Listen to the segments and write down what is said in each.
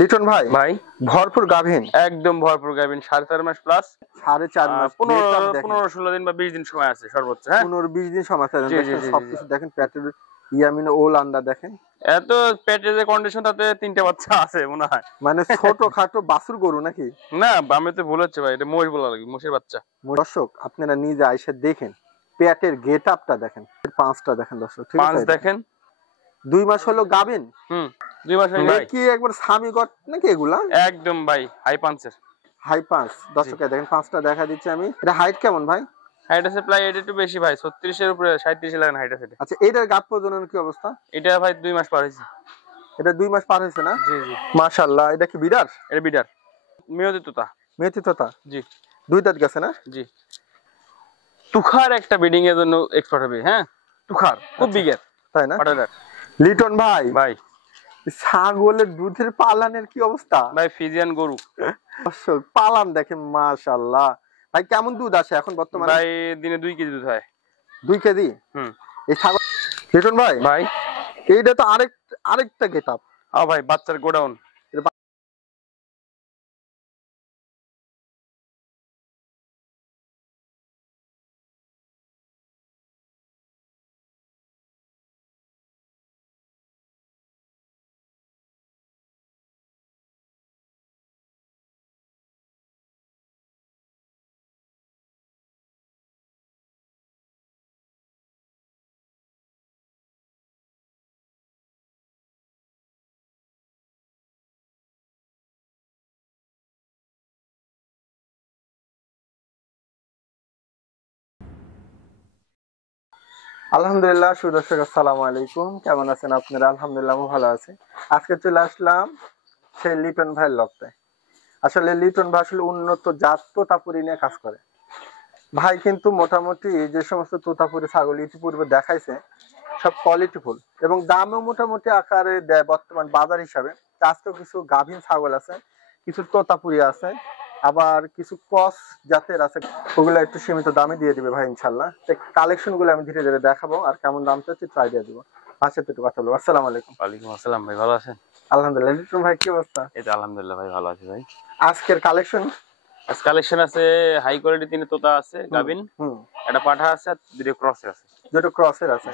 লিটন ভাই ভাই ভরপুর গাভীন, একদম ভরপুর গাভিন, 4.5 মাস প্লাস, 4.5 মাস 15-16 দিন বা 20 দিন সময় আছে সর্বোচ্চ। হ্যাঁ 15-20 দিন সময় আছে। জি জি দেখেন জি সবকিছু দেখেন, পেটের ইয়ামিনে ওল আন্ডা দেখেন, এত পেটের যে কন্ডিশন তাতে 3টে বাচ্চা আছে মনে হয়। মানে ছোট খাটো বাছুর গরু নাকি? না আমি তো ভুল হচ্ছে ভাই, এটা মোষ বলা লাগে, মোষের বাচ্চা। দর্শক আপনারা নিজে আইসা দেখেন, পেটের গেট আপটা দেখেন, পাঁচটা দেখেন দর্শক, ঠিক পাঁচ আছে? দেখেন 2 মাস হলো গাভীন। 2 মাস হয়নি ভাই। কি একবার স্বামী গট নাকি এগুলা? একদম ভাই হাই পাঞ্চের, হাই পাঁচ। দর্শক দেখেন পাঁচটা দেখা দিচ্ছি আমি। এটা হাইট কেমন ভাই? হাইট আছে প্রায় এটা একটু বেশি ভাই, 36 এর উপরে, 37 লাগান হাইট আছে। আচ্ছা এটার গাব প্রজনন কি অবস্থা? এটা ভাই 2 মাস পার হয়েছে। এটা 2 মাস পার হয়েছে না? জি জি মাশাআল্লাহ। এটা কি বিডার? এটা বিডার মেয়তি তোতা। মেথি তোতা? জি 2 দাঁত গেছে না? জি তুখার একটা ব্রিডিং এর জন্য এক্সপার্ট হবে। হ্যাঁ তুখার খুব বিগের, তাই না? অর্ডার লিটন ভাই ভাই ছাগলের দুধের পালানের কি অবস্থা ভাই? ফিজিয়ান গরু দর্শক, পালান দেখেন মাশাআল্লাহ। ভাই কেমন দুধ আসে এখন বর্তমানে? ভাই দিনে 2 কেজি দুধ হয়। 2 কেজি? এই ছাগল। লিটন ভাই ভাই এইটা তো আরেকটা গেটআপ। ভাই বাচ্চার গোডাউন। আলহামদুলিল্লাহ, সুদর্শক আসসালামু আলাইকুম, কেমন আছেন আপনারা? আলহামদুলিল্লাহ ভালো আছি। আজকে চলে আসলাম সেই লিটন ভাইয়ের লকতে। আসলে লিটন ভাই আসলে উন্নত জাত তোতাপুরি নিয়ে কাজ করে। ভাই কিন্তু মোটামুটি যে সমস্ত তোতাপুরি ছাগল ইতিপূর্বে দেখাইছে সব কোয়ালিটিফুল এবং দামও মোটামুটি আকারে দেয় বর্তমান বাজার হিসাবে। আজকেও কিছু গাভীন ছাগল আছে, কিছু তোতাপুরি আছে, আবার কিছু ক্রস জাতের আছে, ওগুলো একটু সীমিত দামে দিয়ে দিবে ভাই ইনশাল্লাহ। কালেকশন গুলো আমি ধীরে ধীরে দেখাবো আর কেমন দাম চাচ্ছি ট্রাই দিয়ে দিব। আচ্ছা একটু কথা বলবো। আসসালামু আলাইকুম। ওয়ালাইকুম আসসালাম ভাই, ভালো আছেন? আলহামদুলিল্লাহ। লিটন ভাই কি অবস্থা? এই তো আলহামদুলিল্লাহ ভাই, ভালো আছি ভাই। আজকের কালেকশন কালেকশন আছে হাই কোয়ালিটি, 3 তোতা আছে গাবিন, একটা পাঠা আছে আর 2 ক্রসের আছে। 2 ক্রসের আছে।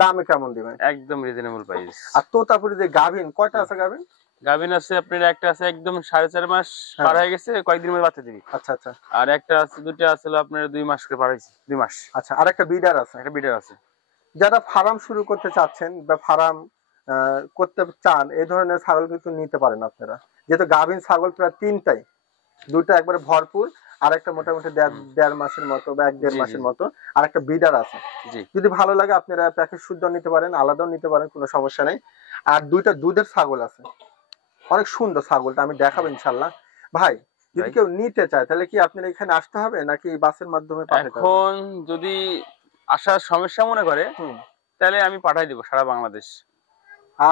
দামে কেমন দিবেন? একদম রিজনেবল প্রাইস। আর তোতাপুরি যে গাবিন কয়টা আছে? গাবিন গাবিন আছে আপনার একটা আছে একদম 4.5 মাস পার হয়ে গেছে, কয়েকদিন মধ্যে বাচ্চা দিবি। আচ্ছা আচ্ছা। আর একটা আছে, দুটো আছে আপনার 2 মাস করে পার হয়েছে, 2 মাস। আচ্ছা, আর একটা বিডার আছে। একটা বিটার আছে। যারা ফার্ম শুরু করতে চাচ্ছেন বা ফার্ম করতে চান এই ধরনের ছাগল কিন্তু নিতে পারেন আপনারা, যেহেতু গাভীন ছাগল প্রায় 3টাই, 2টা একবারে ভরপুর, আর একটা মোটামুটি 1.5 মাসের মতো বা 1-1.5 মাসের মতো, আর একটা বিডার আছে। যদি ভালো লাগে আপনারা প্যাকেজ শুদ্ধ নিতে পারেন, আলাদাও নিতে পারেন, কোনো সমস্যা নেই। আর 2টা দুধের ছাগল আছে, অনেক সুন্দর ছাগলটা আমি দেখাবো ইনশাল্লাহ। ভাই যদি কেউ নিতে চায় তাহলে কি আপনার এখানে আসতে হবে নাকি বাসের মাধ্যমে পাঠাতে হবে? এখন যদি আসার সমস্যা মনে করে তাহলে আমি পাঠাই দেব সারা বাংলাদেশ।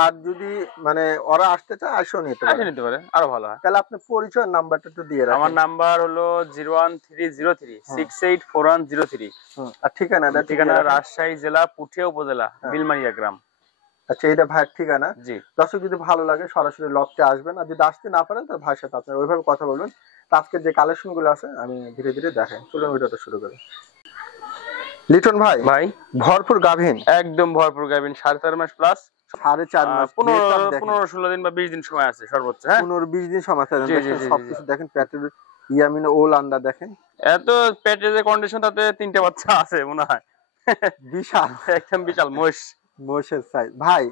আর যদি মানে ওরা আসতে চায় আসো নিতে পারে, আরো ভালো হয়। তাহলে আপনি পরিচয় নাম্বারটা একটু দিয়ে রাখেন। আমার নাম্বার হলো 01303684103। আর ঠিকানা রাজশাহী জেলা পুঠিয়া উপজেলা বিলমারিয়া গ্রাম। আচ্ছা এটা ভাইয়ের ঠিকানা। দর্শক যদি ভালো লাগে সরাসরি লকতে আসবেন, আর যদি আসতে না পারেন তাহলে ভাইয়ের সাথে আপনারা ওইভাবে কথা বলবেন। আজকে যে কালেকশন গুলো আছে আমি ধীরে ধীরে দেখাই। চলুন ভিডিওটা শুরু করি। লিটন ভাই ভরপুর গাভীন, একদম ভরপুর গাভীন, 4.5 মাস প্লাস, 4.5 মাস 15-16 দিন বা 20 দিন সময় আছে সর্বোচ্চ। হ্যাঁ 15-20 দিন সময় আছে। দেখেন সবকিছু দেখেন, পেটের ইয়ামিনে ওল আন্ডা দেখেন, এত পেটের যে কন্ডিশন তাতে 3টে বাচ্চা আছে মনে হয়। বিশাল, একদম বিশাল মোষের সাইজ। ভাই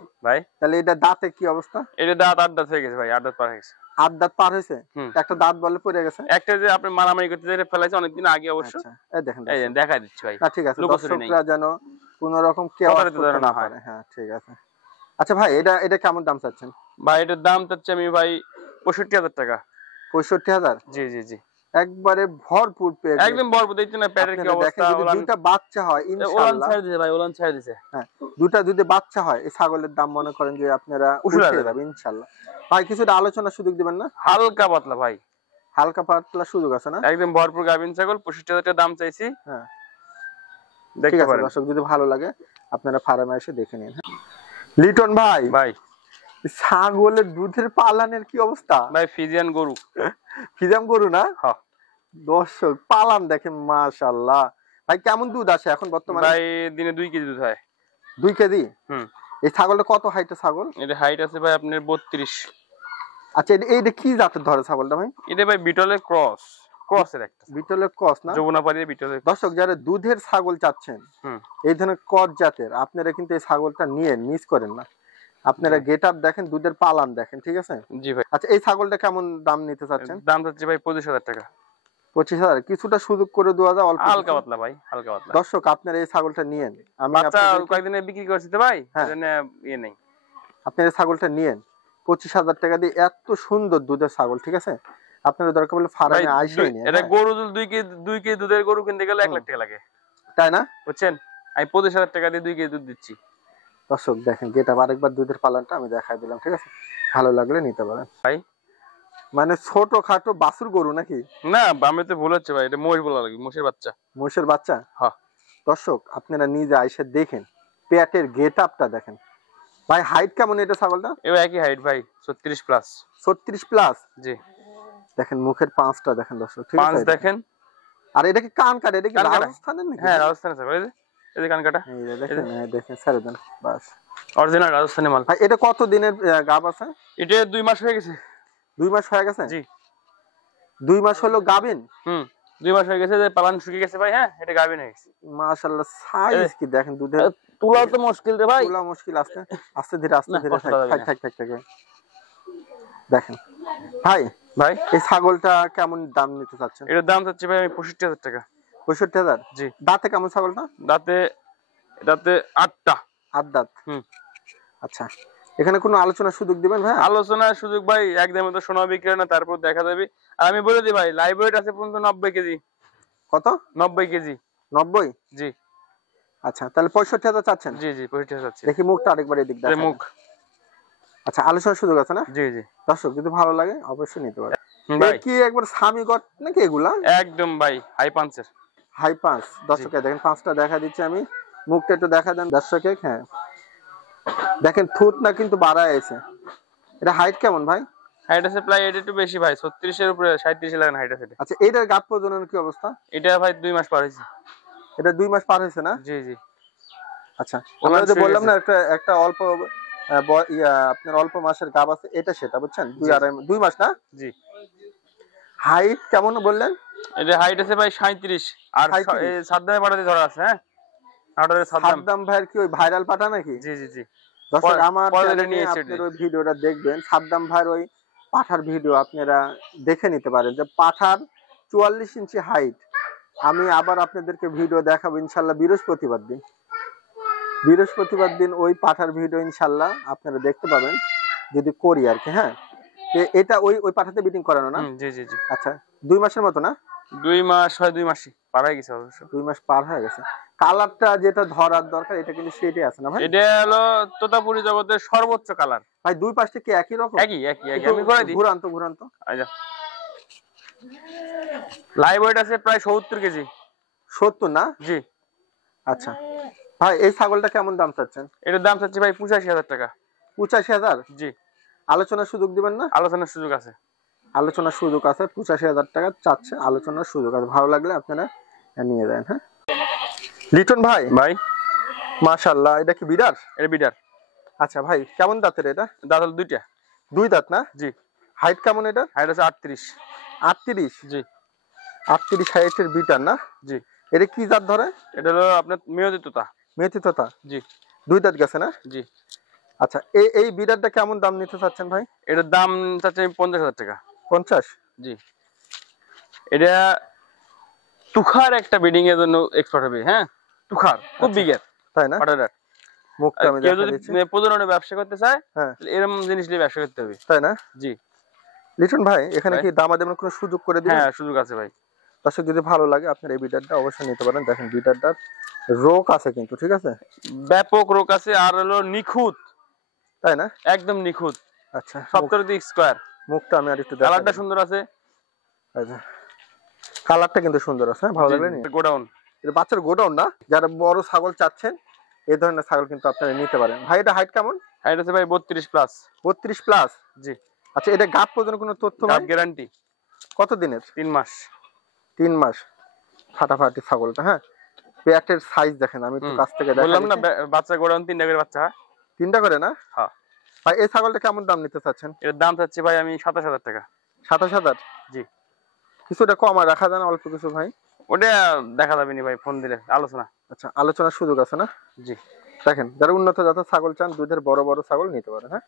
তাহলে এটা দাঁতে কি অবস্থা? এটা দাঁত 8 দাঁত হয়ে গেছে ভাই, 8 দাঁত পার হয়ে গেছে। 8 দাঁত পার হয়েছে? একটা দাঁত বলে পড়ে গেছে, একটা যে আপনি মারামারি করতে যেটা ফেলাইছে অনেকদিন আগে অবশ্য। এই দেখেন, এই দেখাই দিচ্ছি ভাই। ঠিক আছে, দর্শকরা যেন কোনো রকম কেউ না হয়। হ্যাঁ ঠিক আছে। আচ্ছা ভাই এটা কেমন দাম চাচ্ছেন? ভাই এটার দাম চাচ্ছি আমি ভাই 65,000 টাকা। 65,000? জি জি জি একবারে ভরপুর পেট, একদম ভরপুর। দেখছেন না পেটের কি অবস্থা? যদি দুইটা বাচ্চা হয় ইনশাআল্লাহ, ওলান ছেড়ে দিছে ভাই, ওলান ছেড়ে দিছে। হ্যাঁ দুইটা যদি বাচ্চা হয় এই ছাগলের দাম মনে করেন যে আপনারা উঠে যাবে ইনশাআল্লাহ। ভাই কিছুটা আলোচনা সুযোগ দিবেন না? হালকা পাতলা ভাই, হালকা পাতলা সুযোগ আছে না? একদম ভরপুর গাভিন ছাগল, 65,000 টাকা দাম চাইছি। হ্যাঁ দেখতে পারেন দর্শক, যদি ভালো লাগে আপনারা ফার্মে এসে দেখে নিন। লিটন ভাই ছাগলের দুধের পালানের কি অবস্থা ভাই ফিজিয়ান গরু। ফিজাম গরু না? হ্যাঁ দর্শক পালান দেখেন মাশাআল্লাহ। ভাই কেমন দুধ আসে এখন বর্তমানে? ভাই দিনে 2 কেজি দুধ হয়। 2 কেজি? হুম। এই ছাগলটা কত হাইটের ছাগল? এটা হাইট আছে ভাই আপনার 32। আচ্ছা এইটা কি জাতের ধরে ছাগলটা ভাই? এটা ভাই বিটলের ক্রসের একটা বিটলের ক্রস না? যমুনাপাড়ি বিটলের। দর্শক যারা দুধের ছাগল চাচ্ছেন হুম। এই ধরনের ক্রস জাতের আপনারা কিন্তু এই ছাগলটা নিয়ে মিস করেন না। আপনারা গেটআপ দেখেন, দুধের পালান দেখেন, ঠিক আছে? জি ভাই। আচ্ছা এই ছাগলটা কেমন দাম নিতে চাচ্ছেন? দাম হচ্ছে ভাই 25,000 টাকা। 25,000? কিছুটা সুযোগ করে দেওয়া যায় অল্প হালকা কিছু? পাতলা ভাই, হালকা পাতলা। দর্শক আপনারা এই ছাগলটা নিয়েন, আমি বাচ্চা আপনাদেরকে কয়েকদিনে বিক্রি করছি তো ভাই, হ্যাঁ। এজন্য ইয়ে নেই। আপনারা এই ছাগলটা নিয়েন 25,000 টাকা দিয়ে, এত সুন্দর দুধের ছাগল, ঠিক আছে? আপনারা দরকার বলে ভাই ফার্মে আইসেই নিন। এটা গরু দুধ 2 কেজি দুধের গরু কিনতে গেলে 1 লাখ টাকা লাগে, তাই না? বুঝছেন? আমি 25,000 টাকা দিয়ে 2 কেজি দুধ দিচ্ছি। দর্শক দেখেন গেটআপ, আরেকবার দুধের পালানটা আমি দেখাই দিলাম, ঠিক আছে? ভালো লাগলে নিতে পারেন ভাই। মানে ছোট খাটো বাছুর গরু নাকি? না আমি তো ভুল হচ্ছে ভাই, এটা মহিষ বলা লাগে, মহিষের বাচ্চা। মহিষের বাচ্চা? হ্যাঁ। দর্শক আপনারা নিজে আইসে দেখেন, পেটের গেটআপটা দেখেন। ভাই হাইট কেমন এটা ছাগলটা? এবার একই হাইট ভাই, 36 প্লাস। 36 প্লাস? জি। দেখেন মুখের পাঁচটা দেখেন দর্শক, ঠিক পাঁচ আছে? দেখেন। আর এটা কি কান কাটা? এটা কি কান কাটা। রাজস্থানের নাকি? হ্যাঁ রাজস্থান আছে ভাই, এই যে কান কাটা। এই যে দেখেন, হ্যাঁ দেখেন, ছেড়ে দেন বাস। অরিজিনাল রাজস্থানি মাল। ভাই এটা কত দিনের গাব আছে? এটা 2 মাস হয়ে গেছে। 2 মাস হয়ে গেছে? জি। 2 মাস হলো গাবিন? 2 মাস হয়ে গেছে, যে পালান শুকিয়ে গেছে ভাই। হ্যাঁ এটা গাবিন হয়ে গেছে। মাশাআল্লাহ, সাইজ কি দেখেন দুধের। তুলা তো মুশকিল রে ভাই, তুলা মুশকিল, আস্তে আস্তে ধীরে, আস্তে ধীরে, কষ্ট হবে না। থাক দেখেন। ভাই ভাই এই ছাগলটা কেমন দাম নিতে চাচ্ছেন? এটার দাম চাচ্ছি ভাই আমি 65,000 টাকা। 65,000? জি। দাঁতে কেমন ছাগলটা? দাঁতে 8টা। 8 দাঁত? হুম। আচ্ছা এখানে কোনো আলোচনার সুযোগ দিবেন ভাই? আলোচনার সুযোগ ভাই একদমই তো সোনা বিক্রি হয় না, তারপর দেখা যাবে। আর আমি বলে দিই ভাই, লাইভ ওয়েট আছে পর্যন্ত 90 কেজি। কত? 90 কেজি। 90? জি আচ্ছা তাহলে 65,000 চাচ্ছেন? জি জি 65,000 চাচ্ছি। দেখি মুখটা আরেকবার এদিক এটা দেখান। মুখ। আচ্ছা আলোচনার সুযোগ আছে না? জি জি। দর্শক যদি ভালো লাগে অবশ্যই নিতে পারে। ভাই কি একবার স্বামী গট নাকি এগুলা? একদম ভাই হাই পাঞ্চের। হাই পাঁচ। দর্শকে দেখেন পাঁচটা দেখা দিচ্ছি আমি, মুখটা একটু দেখা দেন দর্শকে। হ্যাঁ দেখেন থুত না কিন্তু বাড়ায় আছে। এটা হাইট কেমন ভাই? হাইট আছে প্রায় এটা একটু বেশি ভাই, 36 এর উপরে, 37 লাগেন হাইট আছে। আচ্ছা এটার গাব প্রজননের কি অবস্থা? এটা ভাই 2 মাস পার হয়েছে। এটা 2 মাস পার হয়েছে না? জি জি। আচ্ছা আমরা যে বললাম না একটা অল্প আপনার অল্প মাসের গাব আছে, এটা সেটা বুঝছেন? 2 মাস না? জি। হাইট কেমন বললেন? এটা হাইট আছে ভাই 37, আর এই সাদ্দামে পাঠাতে ধরা আছে। হ্যাঁ আটারে সাদ্দাম ভাইয়ের কি ওই ভাইরাল পাঠা নাকি? জি জি জি। দর্শক আমার চ্যানেলে আপনার ওই ভিডিওটা দেখবেন, সাদ্দাম ভাইয়ের ওই পাঠার ভিডিও আপনারা দেখে নিতে পারেন, যে পাঠার 44 ইঞ্চি হাইট। আমি আবার আপনাদেরকে ভিডিও দেখাবো ইনশাল্লাহ বৃহস্পতিবার দিন ওই পাঠার ভিডিও ইনশাল্লাহ আপনারা দেখতে পাবেন, যদি করি আর কি। হ্যাঁ এটা ওই পাঠাতে বিটিং করানো না? জি জি জি। আচ্ছা 2 মাসের মতো না? 2 মাস হয়, 2 মাসই পার হয়ে গেছে অবশ্য। 2 মাস পার হয়ে গেছে। কালারটা যেটা ধরার দরকার এটা কিন্তু সেটাই আছে না ভাই? এটা হলো তোতাপুরি জগতের সর্বোচ্চ কালার ভাই। 2 পাশে কি একই রকম? একই। আমি করে দিই, ঘুরান্ত। আচ্ছা লাইভ ওয়েট আছে প্রায় 70 কেজি। 70 না? জি। আচ্ছা ভাই এই ছাগলটা কেমন দাম চাচ্ছেন? এটার দাম চাচ্ছি ভাই 85,000 টাকা। 85,000? জি। আলোচনার সুযোগ দিবেন না? আলোচনার সুযোগ আছে। আলোচনার সুযোগ আছে, 85,000 টাকা চাচ্ছে, আলোচনার সুযোগ আছে। ভালো লাগলে আপনারা নিয়ে যান। হ্যাঁ লিটন ভাই। ভাই মাশাআল্লাহ, এটা কি বিডার? এটা বিডার। আচ্ছা ভাই কেমন দাঁতের এটা? দাঁত হলো 2টা। 2 দাঁত না? জি। হাইট কেমন এটা? হাইট আছে 38। 38? জি। 38 হাইটের বিটার না? জি। এটা কি জাত ধরে? এটা হলো আপনার মেয়তি তোতা। মেথি তোতা? জি। 2 দাঁত গেছে না? জি। আচ্ছা এই বিডারটা কেমন দাম নিতে চাচ্ছেন ভাই? এটার দাম চাচ্ছি 50,000 টাকা। 50? জি। এটা তুখার একটা ব্রিডিং এর জন্য এক্সপার্ট হবে। হ্যাঁ তুখার খুব বিগের, তাই না? অর্ডার। মুখটা আমি কেউ দেখা যদি দিচ্ছি। প্রজননের ব্যবসা করতে চায়, হ্যাঁ এরকম জিনিস নিয়ে ব্যবসা করতে হবে। তাই না? জি। লিটন ভাই এখানে কি দামাদামের কোনো সুযোগ করে দিবেন? হ্যাঁ সুযোগ আছে ভাই। দর্শক যদি ভালো লাগে আপনার এই বিডারটা অবশ্যই নিতে পারেন। দেখেন বিডারটার রোগ আছে কিন্তু, ঠিক আছে? ব্যাপক রোগ আছে, আর হলো নিখুঁত, তাই না? একদম নিখুঁত। আচ্ছা সপ্তরদিক স্কয়ার। মুখটা আমি আরেকটু দেখাই। কালারটা সুন্দর আছে। আচ্ছা কালারটা কিন্তু সুন্দর আছে। ভালো লাগলে নিন। গোডাউন। এটা বাচ্চার গোডাউন না? যারা বড় ছাগল চাচ্ছেন এই ধরনের ছাগল কিন্তু আপনারা নিতে পারেন। ভাই এটা হাইট কেমন? হাইট আছে ভাই 32 প্লাস। 32 প্লাস। জি। আচ্ছা, এটা গাব পর্যন্ত কোনো তথ্য গাব ভাই? গ্যারান্টি। কত দিনের? 3 মাস। 3 মাস। ফাটাফাটি ছাগলটা, হ্যাঁ। পেটের সাইজ দেখেন, আমি একটু কাছ থেকে দেখাই। বললাম না বাচ্চা গোড়ান 3টা করে বাচ্চা। 3টা করে না? হ্যাঁ। ভাই এই ছাগলটা কেমন দাম নিতে চাচ্ছেন? এর দাম চাচ্ছি ভাই আমি 27000 টাকা। 27000? জি। কিছুটা কম আর রাখা যায় না অল্প কিছু ভাই? ওটা দেখা যাবে নি ভাই, ফোন দিলে আলোচনা। আচ্ছা, আলোচনার সুযোগ আছে না? জি। দেখেন, যারা উন্নত জাতের ছাগল চান, দুধের বড় বড় ছাগল নিতে পারেন, হ্যাঁ।